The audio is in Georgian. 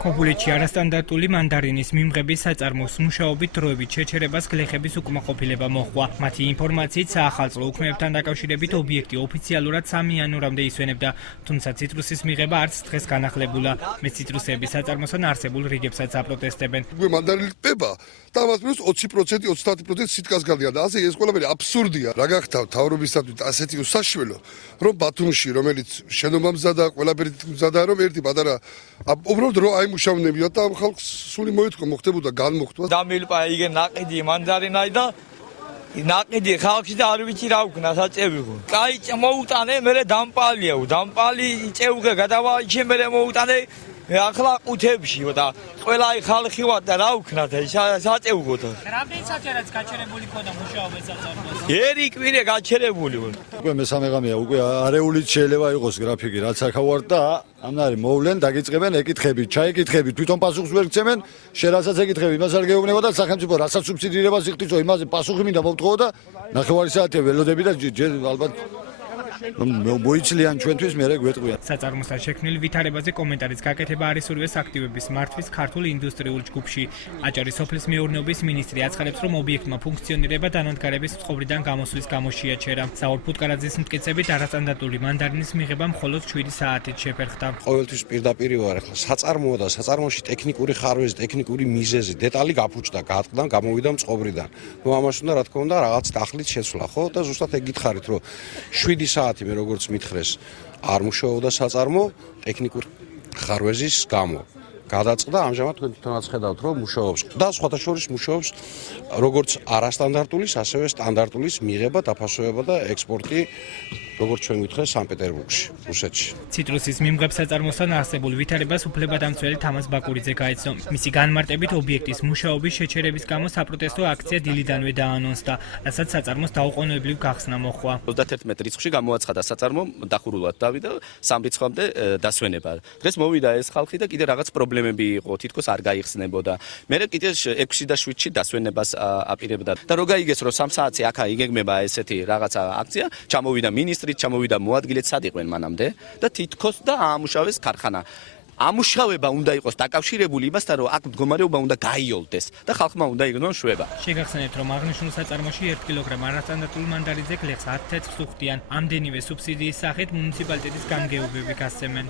ქობულეთში არასტანდარტული მანდარინის მიმღების საწარმოს მუშაობით დროებით შეჩერებას გლეხების უკმაყოფილება მოჰყვა. მათი ინფორმაციით საახალწლო უქმეებთან დაკავშირებით ობიექტი ოფიციალურად 3 იანვრამდე ისვენებდა, თუმცა ციტრუსის მიღება არც დღეს განახლებულა. მეც ციტრუსების საწარმოსთან არსებულ რიგებსაც აპროტესტებენ. მანდარინი ყება და ამას plus 20%, 30% სიტკას გადიან და ასე ეს ყველაფერი აბსურდია. რა გახდა მთავრობისათვის ასეთი უსაშველო, რომ ბათუმში, რომელიც შენობა მზადა, ყველაფერი მზადა, რომ ერთი პატარა უბრალოდ რო აიმუშავნებიათ და ამ ხალხს სული მოეთქვა, მოხდებოდა განმოხტვა. დამილპა იგე ნაყიდი მანდარინაი და ნაყიდი ხალხი და არ ვიცი რა უკნა საწევიღო. კაი მოუტანე, მე დამპალიაო, დამპალი იწევღე გადავაიჩე, მე მოუტანე ახლა ყუთებში და ყველა ხალხი ვარ და რა უკნათ საწევღოთ. რამდენი საათი გაჩერებული ქონდა მუშაობის საწარმოს? ერი კვირე გაჩერებული ვარ. უკვე მესამე ღამეა, უკვე არეულით შეიძლება იყოს გრაფიკი, რაც ახავარ და ამნარი მოვლენ, დაგიწყებენ ეკითხები, ჩაიკითხები, თვითონ პასუხს ვერ გცემენ, შენ რასაც ეკითხები, იმას არ გეუბნება და სახელმწიფო რასაც სუბსიდირებას იხდისო, იმაზე პასუხი მინდა მოვთხოვო და ნახევარი საათია ველოდები და ალბათ მოიცლიან ჩვენთვის მე გვეტყვია. საწარმოსთან შექმნილ ვითარებაზე კომენტარის გაკეთება არის ორივე აქტივების მართვის ქართულ ინდუსტრიულ ჯგუფში. აჭარის სოფლის მეურნეობის მინისტრი აცხადებს, რომ ობიექტმა ფუნქციონირება დანადგარების წყობრიდან გამოსვლის გამო შეაჩერა. საურ ფუტკარაძის მტკიცებით არასტანდარტული მანდარინის მიღება მხოლოდ 7 საათით შეფერხდა. ყოველთვის პირდაპირ ვარ ახლა საწარმოა და საწარმოში ტექნიკური ხარვეზი, ტექნიკური მიზეზი, დეტალი გაფუჭდა, გაატყდა, გამოვიდა წყობრიდან. ნუ ამას უნდა რა თქმა უნდა რაღაც დახლით შეცვლა, ხო? და ზუსტად ეგ გითხარით, რომ 7 საათი მე როგორც მითხრეს არ მუშაობდა საწარმო ტექნიკურ ხარვეზის გამო. გადაწყდა, ამჟამად თქვენ თვითონაც ხედავთ, რომ მუშაობს და სხვათა შორის მუშაობს როგორც არასტანდარტულის, ასევე სტანდარტულის მიღება, დაფასება და ექსპორტი, როგორც ჩვენ გითხრეს სანქტ-პეტერბურგში, რუსეთში. ციტრუსის მიმღებ საწარმოსთან არსებულ ვითარებას უფლებადამცველი თამაზ ბაკურიძე გაეცნო. მისი განმარტებით ობიექტის მუშაობის შეჩერების გამო საპროტესტო აქცია დილიდანვე დაანონსდა, რასაც საწარმოს დაუყოვნებლივ გახსნა მოჰყვა. 31 რიცხვში გამოაცხადა საწარმო დახურულად დავიდა 3 რიცხვამდე დასვენება. დღეს მოვიდა ეს ხალხი და კიდე რაღაც პრობლემები იყო, თითქოს არ გაიხსნებოდა. მე კიდე 6 და 7-ში დასვენებას აპირებდა. და რო გაიგეს რომ 3 საათზე აქა იგეგმება ესეთი რაღაცა აქცია, ჩამოვიდა მინისტრი ჩამოვიდა მოადგილეთ სად იყვენ მანამდე და თითქოს და აამუშავეს ქარხანა. ამუშავება უნდა იყოს დაკავშირებული იმასთან, რომ აქ მდგომარეობა უნდა გაიოლდეს და ხალხმა უნდა იგნოს შვება. შეგახსენებთ, რომ აღნიშნულ საწარმოში 1 კილოგრამ არასტანდარტულ მანდარინზე გლეხს 10 თეთრს უხდიან. ამდენივე სუბსიდიის სახით მუნიციპალიტეტის გამგეობები გასცემენ.